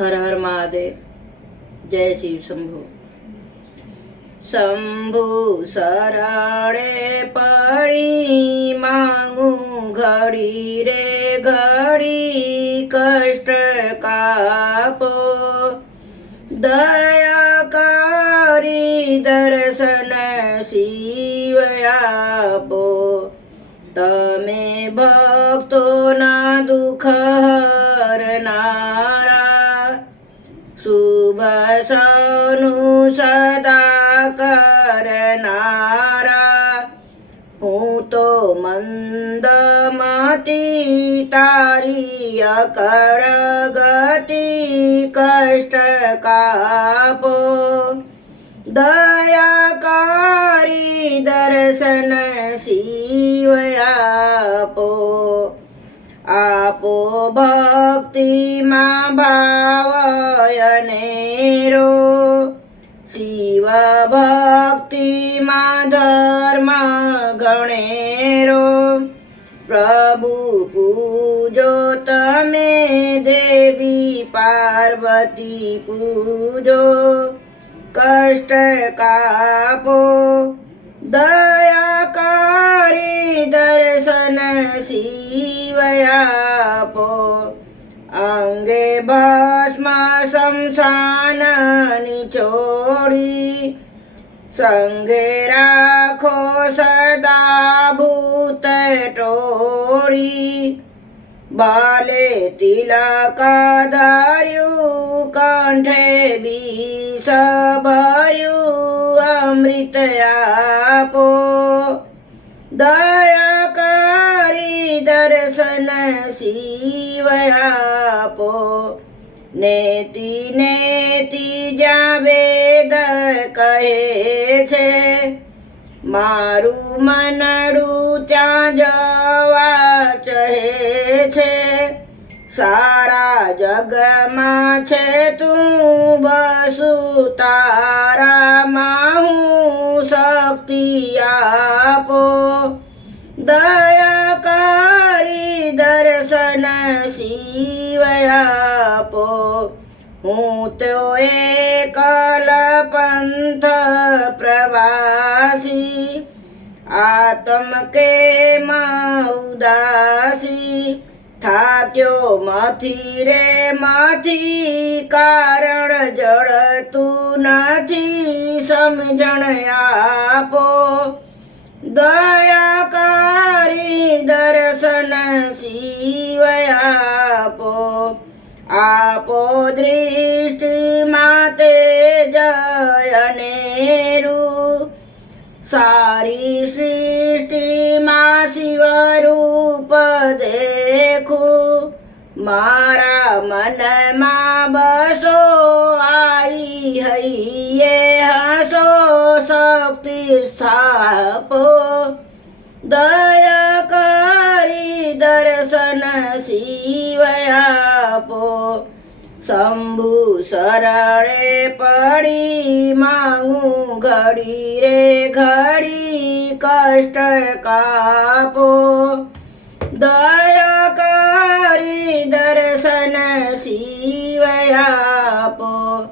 હર હર મહાદેવ. જય શિવ શંભુ. શંભુ શરણે પડી માંગું ઘડી રે ઘડી કષ્ટ કાપો. દયા કરી દર્શન શિવ આપો. તમે ભક્તોના દુઃખ હરનારા. શુભ સૌનું સદા કરનારા. હું તો મંદમતી તારી અકળ ગતિ કષ્ટ કાપો. દયા કરી દર્શન શિવ આપો. આપો ભક્તિમાં ભાવ અનેરો. શિવ ભક્તિમાં ધર્મ ગણેરો. પ્રભુ પૂજો તમે દેવી પાર્વતી પૂજો. કષ્ટ કાપો. દયા કરી દર્શન શિવ આપો. અંગે ભસ્મ શમશાનની ચોળી. સંગે રાખો સદા ભૂત ટોળી. બાલે તિલક ધાર્યું કંઠે વિષ ભર્યું અમૃત આપો. દયા કરી દર્શન શિવ આપો. નેતિ નેતિ જ્યાં વેદ કહે છે. મારું મનડું ત્યાં જવા કહે છે. સારા જગમાં છે તું બસુ તારામાં હું શક્તિ આપો. દયા કરી દર્શન શિવ આપો. હું તો એકલ પંથ પ્રવાસી. આતમ કેમ ઉદાસી. થાક્યો મથી રે મથી કારણ જડતું નથી સમજણ આપો. દયા કરી દર્શન શિવ આપો. આપો દૃષ્ટિ માતે જય અનેરું. સારી સૃષ્ટિમાં શિવરૂપ દેખું. મારા મનમાં બસો આઈ હૈયે હસો શક્તિ સ્થાપો. દયા કરી દર્શન શિવ આપો. શંભુ શરણે પડી માંગું ઘડી રે ઘડી કષ્ટ કાપો. દયા કરી દર્શન શિવ આપો.